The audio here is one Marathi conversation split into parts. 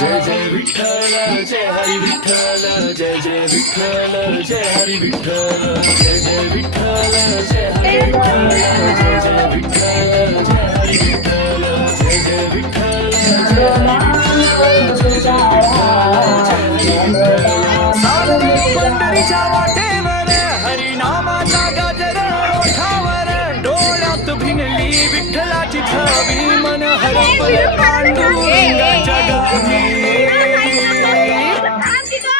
जय जय विठ्ठल जय हरी विठ्ठल जय जय विठ्ठल जय हरी विठ्ठल जय जय विठ्ठल जय हरी विठ्ठल जय जय विठ्ठल जय हरी विठ्ठल जय जय विठ्ठल जय हरी विठ्ठल जय जय विठ्ठल जय हरी विठ्ठल सारंगी पंढरीच्या वाटेवर हरिनामाचा गजर ओठावर डोळ्यात भिनली विठ्ठलाची छवी मन हरपले पांडुरंगाच्या गावी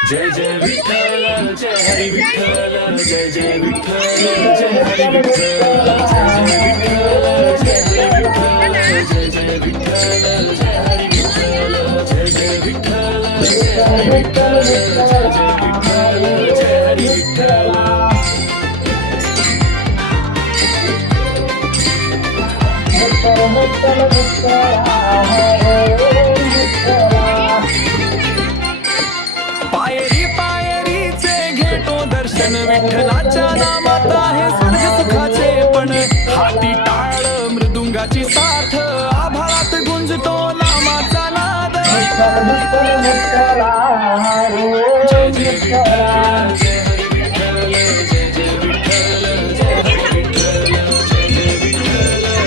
जय जय विठ्ठल जय हरी विठ्ठल जय जय विठ्ठल जय हरी विठ्ठल जय जय विठ्ठल जय हरी विठ्ठल जय जय विठ्ठल जय हरी विठ्ठल जय जय विठ्ठल जय विठ्ठल जय हरी विठ्ठल पायरी पायरीचे घेतो दर्शन विठ्ठलाच्या नामात आहे स्वर्ग सुखाचे पण हाती टाळ मृदुंगाची साथ आभाळात गुंजतो नामाचा नाद जय जय विठ्ठल जय हरी विठ्ठल जय जय विठ्ठल जय हरी विठ्ठल जय जय विठ्ठल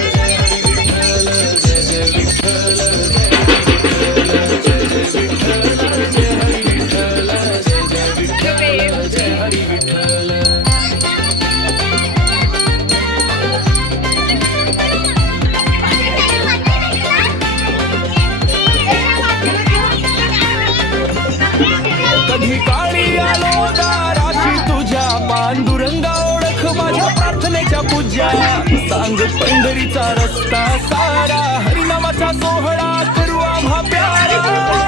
जय हरी विठ्ठल जय जय विठ्ठल जय जय विठ्ठल जय हरी विठ्ठल जय जय विठ्ठल जय हरी विठ्ठल कधी काळी आलो दाराशी तुझ्या पांडुरंगा ओळख माझ्या प्रार्थनेच्या पूजा सांग पंढरीचा रस्ता सारा हरिनामाचा सोहळा करू आम्हा प्यारा